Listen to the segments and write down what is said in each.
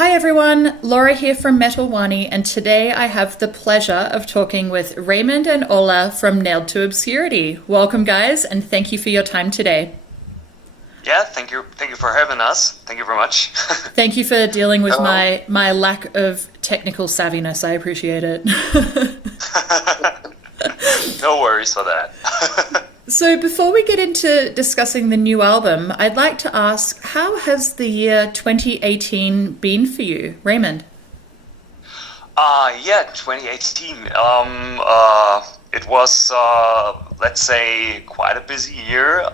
Hi everyone, Laura here from Metal Wani, and today I have the pleasure of talking with Raimund and Ola from Nailed To Obscurity. Welcome guys, and thank you for your time today. Yeah, thank you for having us. Thank you very much. Thank you for dealing with my lack of technical savviness. I appreciate it. No worries for that. So before we get into discussing the new album, I'd like to ask, how has the year 2018 been for you, Raimund? 2018. It was, let's say, quite a busy year,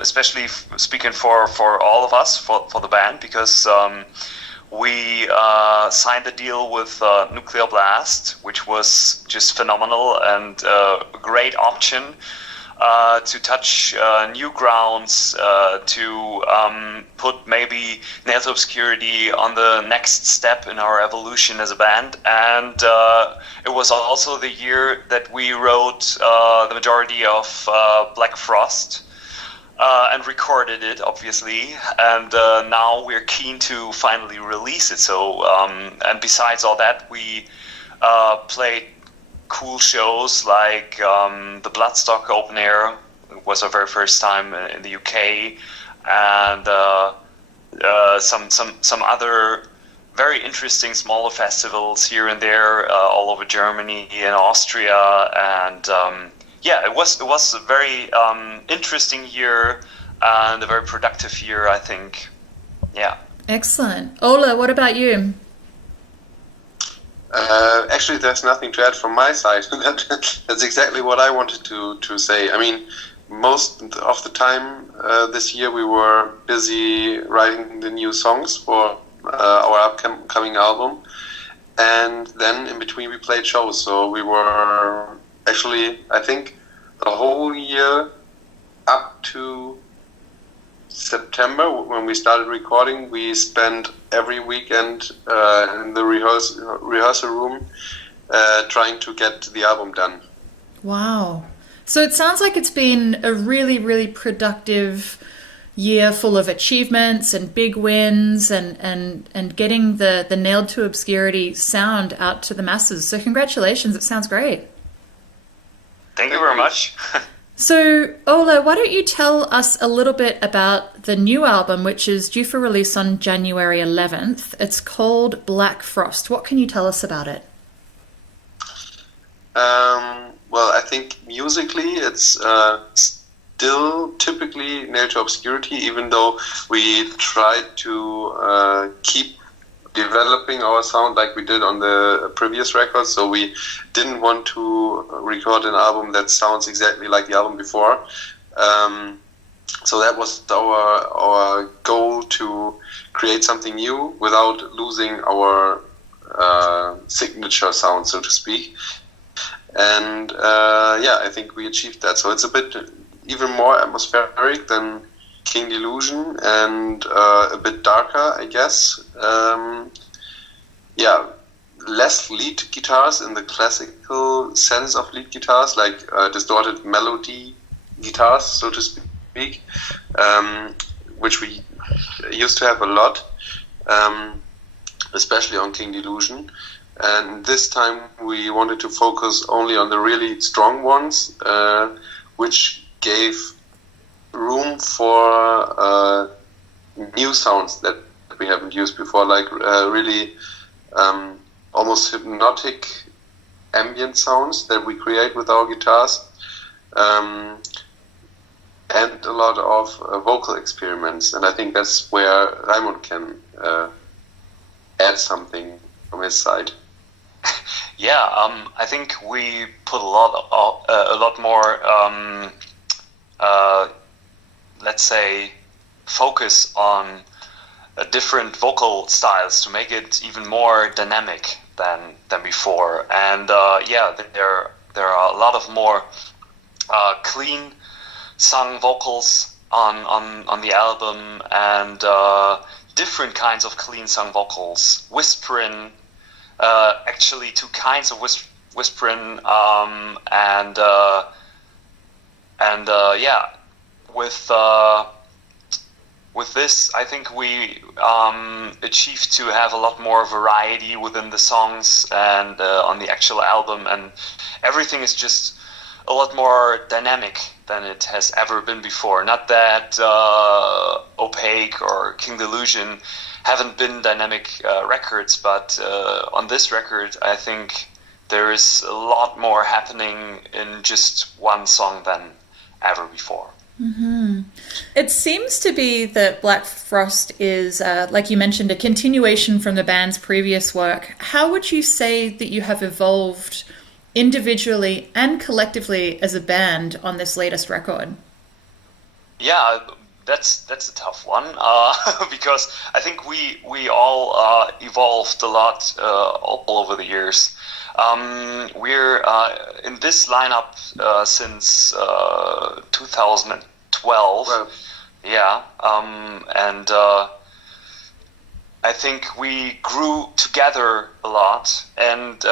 especially speaking for all of us, for the band, because we signed a deal with Nuclear Blast, which was just phenomenal and a great option. To touch new grounds, to put maybe Nailed To Obscurity on the next step in our evolution as a band. And it was also the year that we wrote the majority of Black Frost and recorded it, obviously. And now we're keen to finally release it. So, and besides all that, we played cool shows like the Bloodstock Open Air. It was our very first time in the UK, and some other very interesting smaller festivals here and there all over Germany and Austria, and it was a very interesting year and a very productive year, I think. Yeah. Excellent. Ola, what about you? Actually, there's nothing to add from my side. That's exactly what I wanted to say. I mean, most of the time this year we were busy writing the new songs for our upcoming album, and then in between we played shows. So we were actually, I think, the whole year up to September, when we started recording, we spent every weekend in the rehearsal room trying to get the album done. Wow. So it sounds like it's been a really, really productive year full of achievements and big wins and getting the Nailed To Obscurity sound out to the masses. So congratulations, it sounds great. Thank you very much. So, Ola, why don't you tell us a little bit about the new album, which is due for release on January 11th. It's called Black Frost. What can you tell us about it? Well, I think musically it's still typically Nailed To Obscurity, even though we tried to keep developing our sound like we did on the previous record. So we didn't want to record an album that sounds exactly like the album before. So that was our goal, to create something new without losing our signature sound, so to speak. And I think we achieved that. So it's a bit even more atmospheric than King Delusion, and a bit darker, I guess. Less lead guitars in the classical sense of lead guitars, like distorted melody guitars, so to speak, which we used to have a lot, especially on King Delusion. And this time we wanted to focus only on the really strong ones, which gave room for new sounds that we haven't used before, like really almost hypnotic ambient sounds that we create with our guitars, and a lot of vocal experiments. And I think that's where Raimund can add something from his side. I think we put a lot more let's say, focus on different vocal styles to make it even more dynamic than before. And there are a lot of more clean sung vocals on the album, and different kinds of clean sung vocals, whispering, actually two kinds of whispering, with with this, I think we achieved to have a lot more variety within the songs and on the actual album, and everything is just a lot more dynamic than it has ever been before. Not that Opaque or King Delusion haven't been dynamic records, but on this record, I think there is a lot more happening in just one song than ever before. Mm-hmm. It seems to be that Black Frost is, like you mentioned, a continuation from the band's previous work. How would you say that you have evolved individually and collectively as a band on this latest record? Yeah, that's a tough one because I think we all evolved a lot all over the years. We're in this lineup since 2012. Well, Yeah, and I think we grew together a lot. And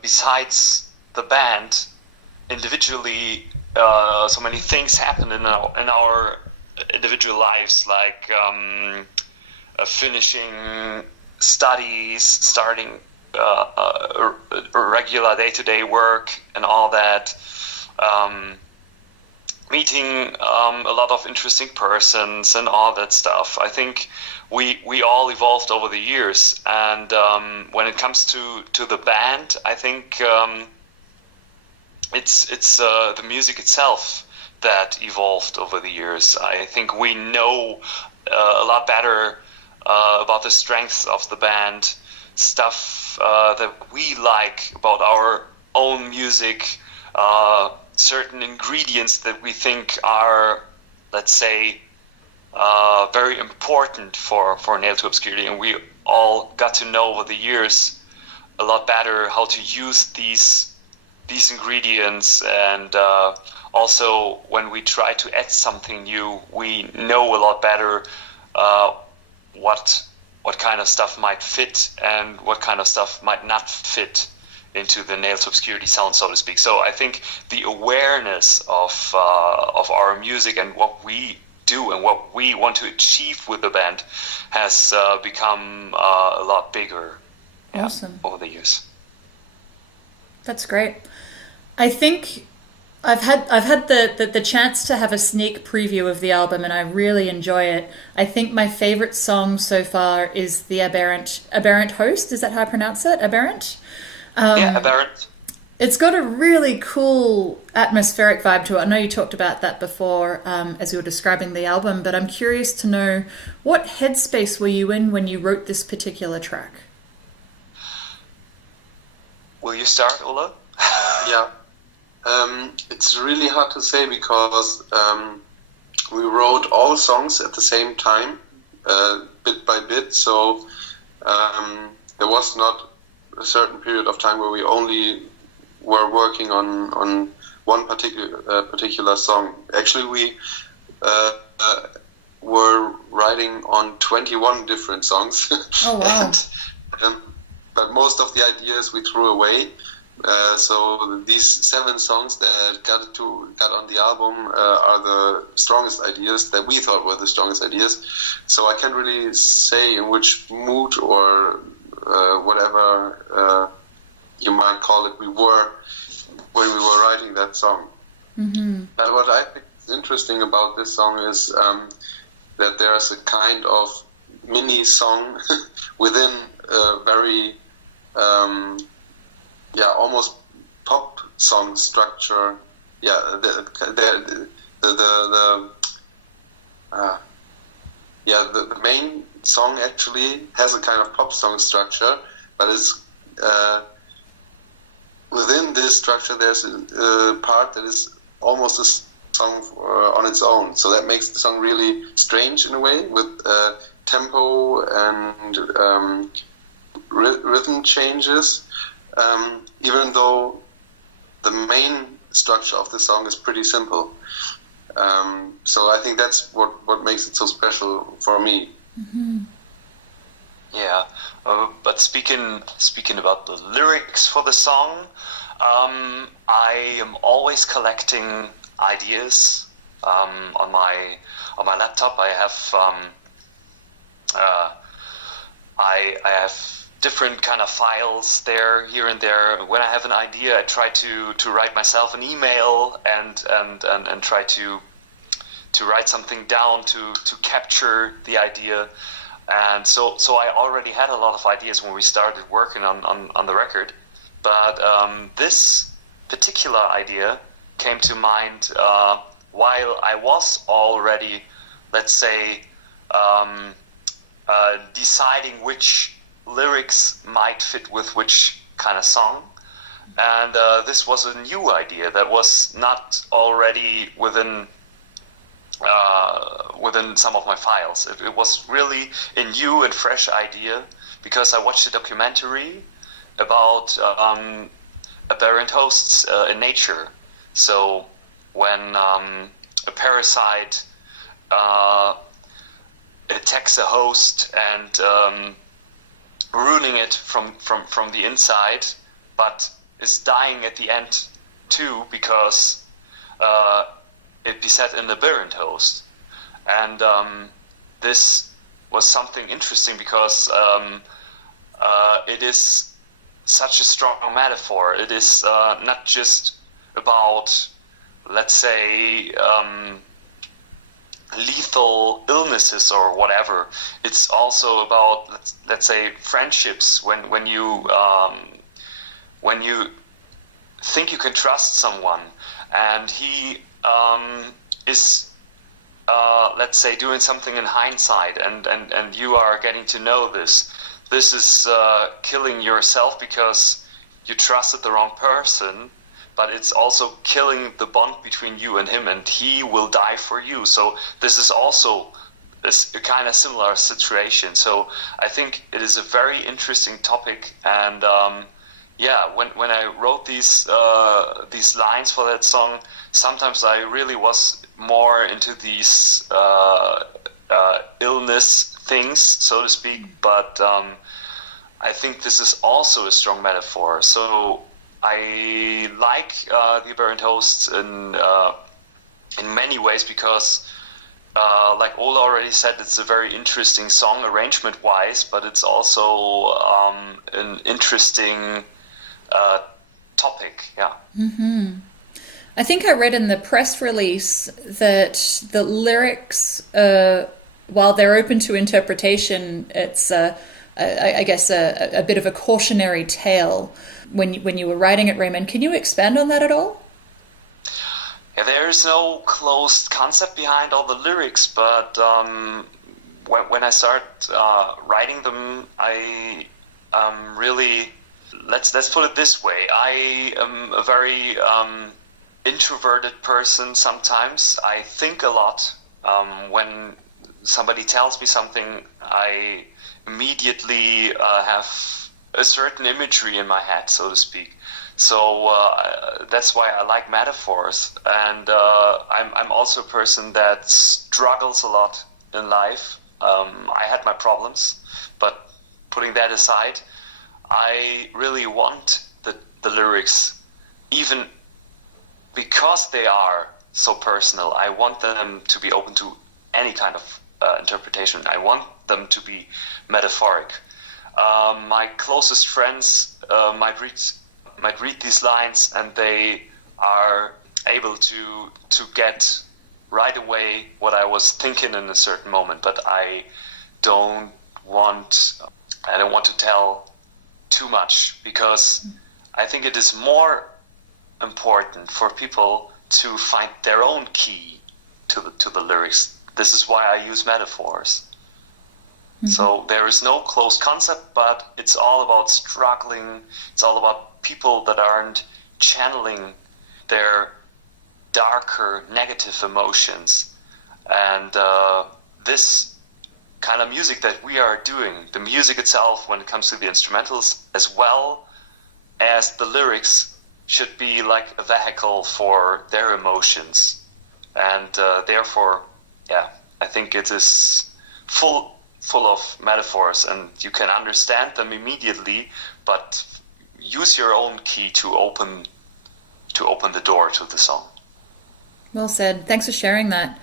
besides the band, individually, so many things happened in our individual lives, like finishing studies, starting regular day-to-day work and all that, meeting a lot of interesting persons and all that stuff. I think we all evolved over the years, and when it comes to the band, I think it's the music itself that evolved over the years. I think we know a lot better about the strengths of the band, stuff that we like about our own music, certain ingredients that we think are, let's say, very important for Nailed To Obscurity, and we all got to know over the years a lot better how to use these ingredients, and also when we try to add something new, we know a lot better what kind of stuff might fit and what kind of stuff might not fit into the Nailed To Obscurity sound, so to speak. So I think the awareness of our music and what we do and what we want to achieve with the band has become a lot bigger. Awesome. Over the years. That's great. I think I've had the chance to have a sneak preview of the album, and I really enjoy it. I think my favorite song so far is the Aberrant Host. Is that how I pronounce it? Aberrant? Yeah, Aberrant. It's got a really cool atmospheric vibe to it. I know you talked about that before as you were describing the album, but I'm curious to know, what headspace were you in when you wrote this particular track? Will you start, Ola? Yeah. It's really hard to say because we wrote all songs at the same time, bit by bit. So there was not a certain period of time where we only were working on one particular song. Actually, we were writing on 21 different songs. Oh, wow. But most of the ideas we threw away. So these 7 songs that got on the album are the strongest ideas that we thought were the strongest ideas. So I can't really say in which mood or whatever you might call it we were when we were writing that song. Mm-hmm. But what I think is interesting about this song is that there's a kind of mini song within a very almost pop song structure. Yeah, the main song actually has a kind of pop song structure, but it's within this structure there's a part that is almost a song on its own. So that makes the song really strange in a way, with tempo and rhythm changes. Even though the main structure of the song is pretty simple. So I think that's what makes it so special for me. Mm-hmm. Yeah, but speaking about the lyrics for the song, I am always collecting ideas on my laptop. I have I have different kind of files there, here and there. When I have an idea, I try to write myself an email and try to write something down to capture the idea. And so I already had a lot of ideas when we started working on the record. But this particular idea came to mind while I was already, let's say, deciding which lyrics might fit with which kind of song. And this was a new idea that was not already within some of my files. It was really a new and fresh idea because I watched a documentary about aberrant hosts in nature. So when a parasite attacks a host and ruining it from the inside, but is dying at the end too because it beset an aberrant host. And this was something interesting because it is such a strong metaphor. It is not just about, let's say, lethal illnesses or whatever. It's also about, let's say, friendships. When you think you can trust someone, and he is, let's say, doing something in hindsight, and you are getting to know this. This is killing yourself because you trusted the wrong person, but it's also killing the bond between you and him, and he will die for you. So this is also a kind of similar situation. So I think it is a very interesting topic, and when I wrote these lines for that song, sometimes I really was more into these illness things, so to speak, but I think this is also a strong metaphor. So I like the Aberrant Hosts in many ways because, like Ola already said, it's a very interesting song arrangement-wise, but it's also an interesting topic. Yeah. Mm-hmm. I think I read in the press release that the lyrics, while they're open to interpretation, it's I guess a bit of a cautionary tale. When you were writing it, Raimund, can you expand on that at all? Yeah, there's no closed concept behind all the lyrics, but when I start writing them, I really, let's put it this way. I am a very introverted person sometimes. I think a lot. When somebody tells me something, I immediately have a certain imagery in my head, so to speak. So that's why I like metaphors. And I'm also a person that struggles a lot in life. I had my problems, but putting that aside, I really want the lyrics, even because they are so personal, I want them to be open to any kind of interpretation. I want them to be metaphoric. My closest friends might read these lines and they are able to get right away what I was thinking in a certain moment, but I don't want to tell too much, because I think it is more important for people to find their own key to the lyrics. This is why I use metaphors. Mm-hmm. So there is no closed concept, but it's all about struggling. It's all about people that aren't channeling their darker, negative emotions. And this kind of music that we are doing, the music itself when it comes to the instrumentals, as well as the lyrics, should be like a vehicle for their emotions. And therefore, I think it is full of metaphors, and you can understand them immediately, but use your own key to open the door to the song. Well said. Thanks for sharing that.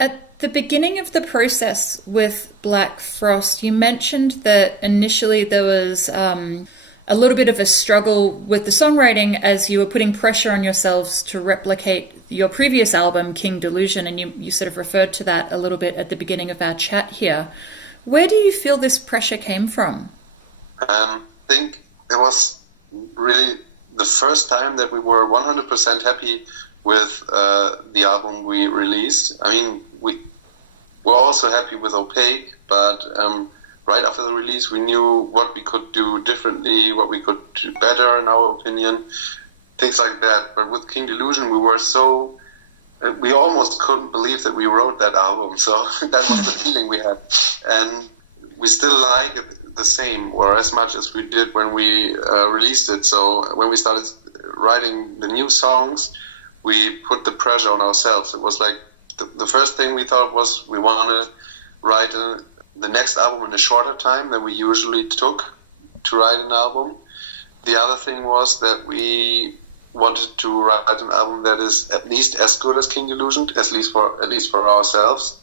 At the beginning of the process with Black Frost, you mentioned that initially there was a little bit of a struggle with the songwriting as you were putting pressure on yourselves to replicate your previous album, King Delusion, and you sort of referred to that a little bit at the beginning of our chat here. Where do you feel this pressure came from? I think it was really the first time that we were 100% happy with the album we released. I mean, we were also happy with Opaque, but right after the release, we knew what we could do differently, what we could do better, in our opinion, things like that. But with King Delusion, we almost couldn't believe that we wrote that album. So that was the feeling we had. And we still like it the same, or as much as we did when we released it. So when we started writing the new songs, we put the pressure on ourselves. It was like the first thing we thought was we want to write the next album in a shorter time than we usually took to write an album. The other thing was that we wanted to write an album that is at least as good as King Delusion, at least for ourselves,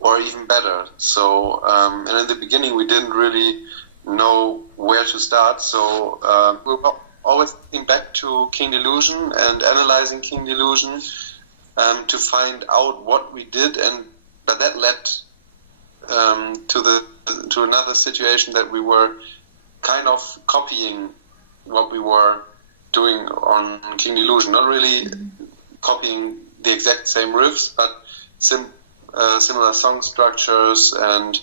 or even better. So, and in the beginning we didn't really know where to start. So we were always thinking back to King Delusion and analyzing King Delusion to find out what we did, but that led to another situation that we were kind of copying what we were doing on King Delusion, not really copying the exact same riffs, but similar song structures, and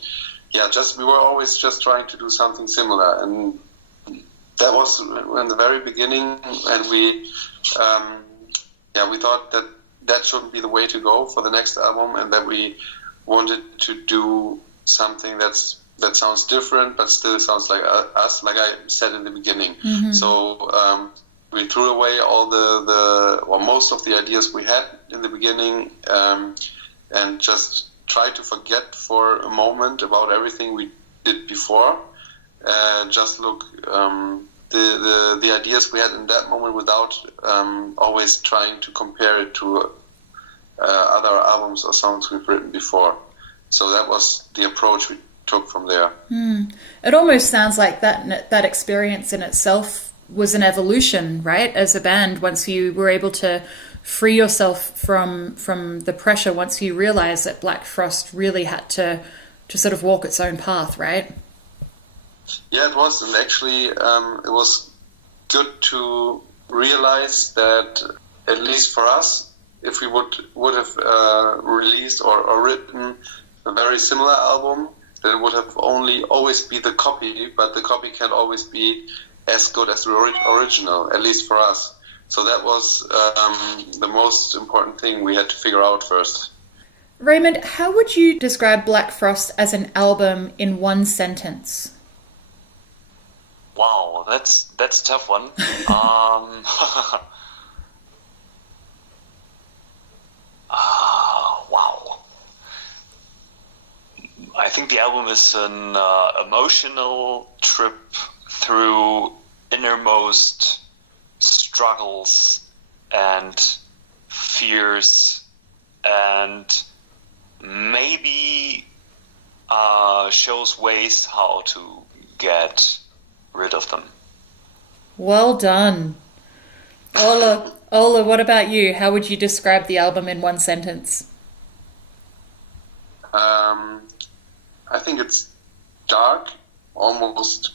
we were always just trying to do something similar, and that was in the very beginning, and we thought that shouldn't be the way to go for the next album, and that we wanted to do something that sounds different but still sounds like us, like I said in the beginning. Mm-hmm. So we threw away all most of the ideas we had in the beginning, and just tried to forget for a moment about everything we did before, and just look the ideas we had in that moment without always trying to compare it to other albums or songs we've written before. So that was the approach we took from there. It almost sounds like that experience in itself was an evolution, right? As a band, once you were able to free yourself from the pressure, once you realized that Black Frost really had to sort of walk its own path, right? Yeah, it was, and actually it was good to realize that, at least for us, if we would have released or written a very similar album, then it would have always be the copy, but the copy can't always be as good as the original, at least for us. So that was the most important thing we had to figure out first. Raimund, how would you describe Black Frost as an album in one sentence? Wow, that's a tough one. Wow. I think the album is an emotional trip through innermost struggles and fears, and maybe shows ways how to get rid of them. Well done. Ola, what about you? How would you describe the album in one sentence? I think it's dark, almost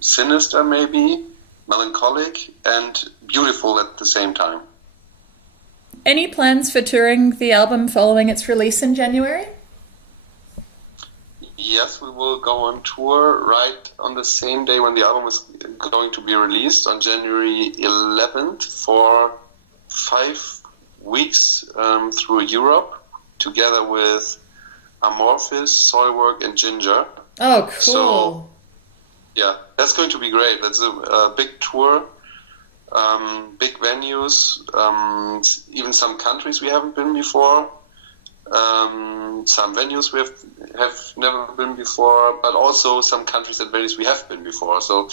sinister maybe, melancholic, and beautiful at the same time. Any plans for touring the album following its release in January? Yes, we will go on tour right on the same day when the album is going to be released, on January 11th, for 5 weeks through Europe, together with Amorphis, Soilwork, and Ginger. Oh, cool. So, yeah, that's going to be great. That's a big tour, big venues, even some countries we haven't been before, some venues we have never been before, but also some countries and venues we have been before. So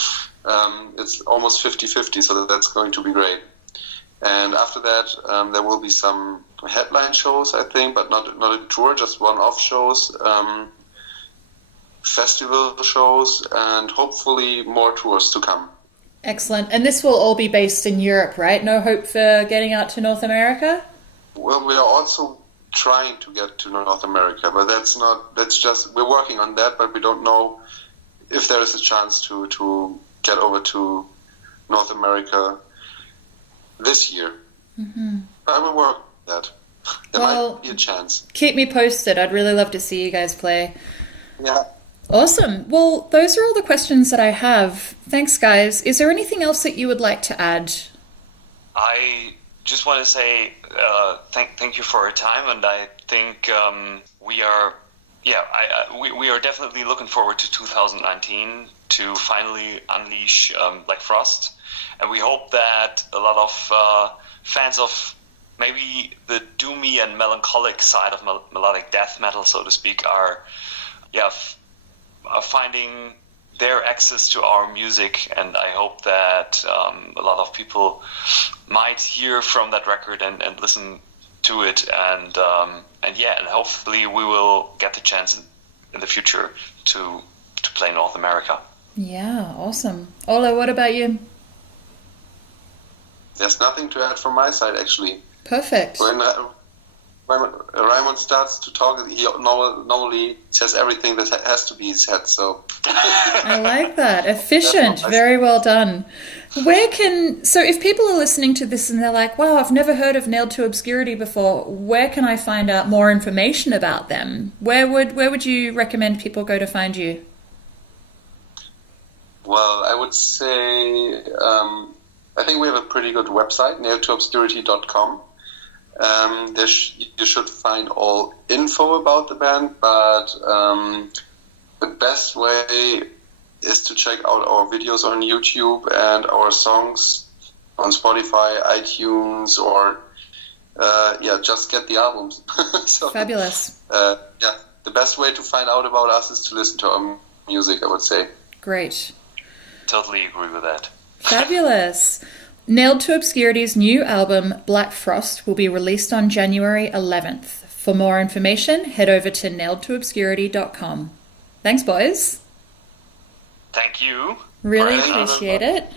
it's almost 50-50, so that's going to be great. And after that, there will be some headline shows, I think, but not a tour, just one-off shows, festival shows, and hopefully more tours to come. Excellent. And this will all be based in Europe, right? No hope for getting out to North America? Well, we are also trying to get to North America, but we're working on that, but we don't know if there is a chance to get over to North America this year. Mm-hmm. But I will work on that. There might be a chance. Keep me posted. I'd really love to see you guys play. Yeah. Awesome. Well, those are all the questions that I have. Thanks, guys. Is there anything else that you would like to add? I just want to say thank you for your time, and I think we are definitely looking forward to 2019 to finally unleash Black Frost, and we hope that a lot of fans of maybe the doomy and melancholic side of melodic death metal, so to speak, are finding their access to our music, and I hope that a lot of people might hear from that record and listen to it, and hopefully we will get the chance in the future to play North America. Yeah, awesome. Ole, what about you? There's nothing to add from my side, actually. Perfect. When Raimund starts to talk, he normally says everything that has to be said. So I like that. Efficient. Very well done. So if people are listening to this and they're like, wow, I've never heard of Nailed to Obscurity before, where can I find out more information about them? Where would you recommend people go to find you? Well, I would say I think we have a pretty good website, nailedtoobscurity.com. You should find all info about the band, but the best way is to check out our videos on YouTube and our songs on Spotify, iTunes, or just get the albums. So, fabulous. The best way to find out about us is to listen to our music, I would say. Great. Totally agree with that. Fabulous. Nailed to Obscurity's new album, Black Frost, will be released on January 11th. For more information, head over to nailedtoobscurity.com. Thanks, boys. Thank you. Really appreciate it.